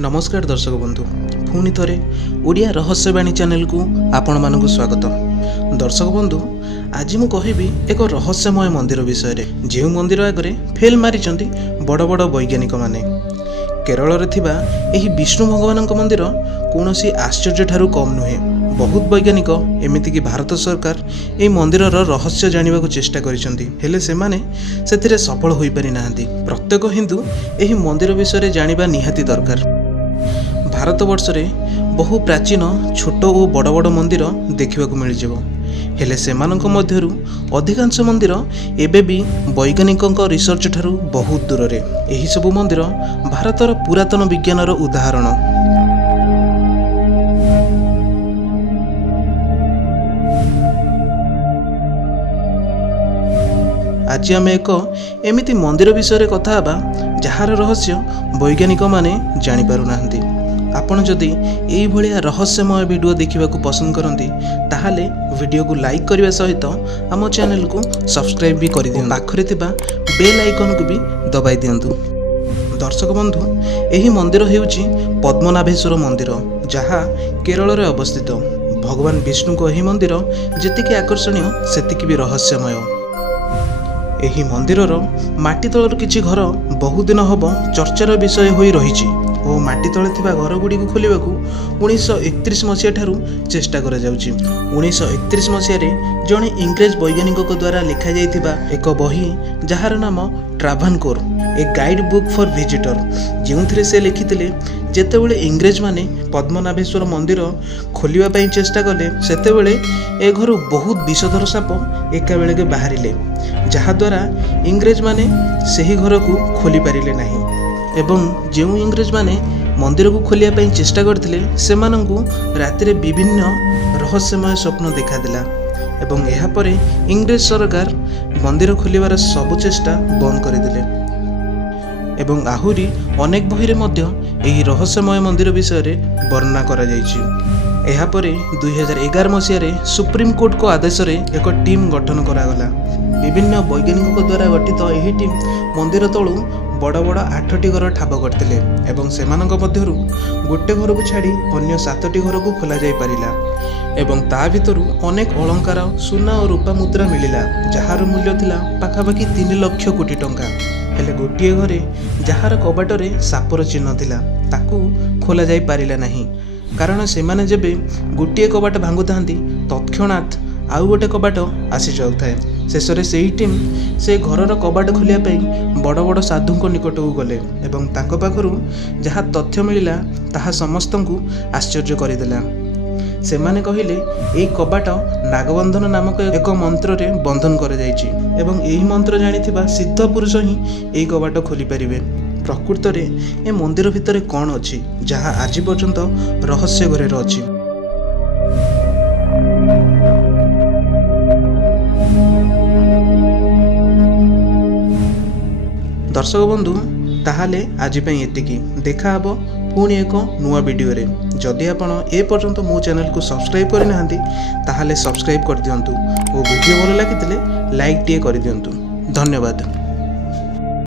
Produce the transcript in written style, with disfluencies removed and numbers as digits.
नमस्कार दर्शक बंधु पुणी थे ओडिया रहस्यवाणी चैनल को आपण मानक स्वागत। दर्शक बंधु आज मु कहबी एक रहस्यमय मंदिर विषय जो मंदिर आगे फेल मारी बड़ बड़ वैज्ञानिक माने। केरल रे थिबा एही विष्णु भगवान मंदिर कौन आश्चर्य ठारू कम नुहे। बहुत वैज्ञानिक एमती कि भारत सरकार ये मंदिर रहस्य जानिबा को चेष्टा करिसेंती, हेले से माने सेथिरे सफल होई पारि नाहंती। प्रत्येक हिंदू एही मंदिर विषय जानिबा निहाती दरकार। भारत वर्ष में बहु प्राचीन छोट और बड़ बड़ मंदिर देखा मिल जाव, हेले सेमानक मध्यरु अधिकांश मंदिर एबे भी वैज्ञानिक रिसर्च ठारू बहुत दूर रे। एही सबु मंदिर भारतर पुरातन विज्ञानर उदाहरण। आज आम एक एमिति मंदिर विषय कथा हेबा जार रहस्य वैज्ञानिक माने जानि पारु नाहंती। आपण जदि एई भलिया रहस्यमय वीडियो देखा पसंद करती ताहले वीडियो को लाइक करने सहित आम चैनल को सब्सक्राइब भी कर दियंतु। पाखरे थिबा बेल आइकन को भी दबाई दियंतु। दर्शक बंधु एही मंदिर हेउची पद्मनाभेश्वर मंदिर, जहा केरल रे अवस्थित। भगवान विष्णु को एही मंदिर जेतिकी आकर्षणीय सेतिकी भी रहस्यमय। एही मंदिरर माटी तलर किछि घर बहु दिन हब चर्चार विषय होई रहिछि और माटी तले थिबा घर गुडी को खोलिबाकू 1931 मसीहा ठारू चेष्टा करा जाउछि। 1931 मसीहा रे जणे इंग्रेज वैज्ञानिक द्वारा लिखा जाइथिबा एक बही जहार नाम Travancore a guide book for visitor, जेउथिरे से लिखिथिले जेतेबेले इंग्रेज माने पद्मनाभेश्वर मंदिर खोलिबा पई चेष्टा कले सेतेबेले ए घर बहुत विषधर साप एका बेलके बाहरिले, जहा द्वारा इंग्रेज माने सेही घर को खोली पारिले नाही। एवं जो इंग्रेज माने मंदिर को खोलिया पई चेष्टा करथिले सेमानंकु रातिरे विभिन्न रहस्यमय स्वप्न देखादिला एवं एहा परे इंग्रेज सरकार मंदिर खोलिबार सब चेष्टा बंद करदिले। एवं आहुरी अनेक बही रे मध्य एही रहस्यमय मंदिर विषय रे वर्णना करा जायछि। एहा परे 2011 मसीहा रे सुप्रीम कोर्ट को आदेश रे एक टीम गठन करागला। विभिन्न वैज्ञानिक द्वारा गठित एही टीम मंदिर तळु बड़ बड़ 8टी घर ठाब करते एवं सेमानक मध्यरु गोटे घर को छाड़ी अन्य 7टी घर को खोला जाई परिला एवं ता भितरु अनेक अलंकार सुना और रूपा मुद्रा मिलिला, जहार मूल्य थिला पाखापाखि 3 लाख कोटी टंका। हेले गोटिए घरे जहार कबाटरे सापर चिन्ह थिला ताकू खोला जाई पारिला नाही, कारण सेमाने जेबे गोटिए कबाट भांगु थांती तत्क्षणात आउ गोटे कबाट आसी जाउथाय। शेषरे सेही टीम से घरर कबाट खोलिया पई बड़ बड़ साधुଙ୍କ निकटକୁ गले एवं तांको पाखरु जहा तथ्य मिलिला ताहा समस्तंकु आश्चर्य करिदेला। सेमाने कहिले एई कबाट नागबंधन नामक एक मंत्र रे बंधन कर जायछि एवं एही मंत्र जानिथिबा सिद्ध पुरुष ही एई कबाट खोली परिबे। प्रकृत रे ए मंदिर भितरे कोन अछि जहा आज पर्यंत रहस्य घरे अछि। दर्शक बंधु ताहाले आज पई एतिकी देखा हबो पुणी एक नुआ वीडियो रे। जदि आपण ए पर्यंत मो चैनल को सब्सक्राइब करि नाहंती ताहाले सब्सक्राइब कर दियंतु और वीडियो भलो लागितले लाइक टिए कर दियंतु। धन्यवाद।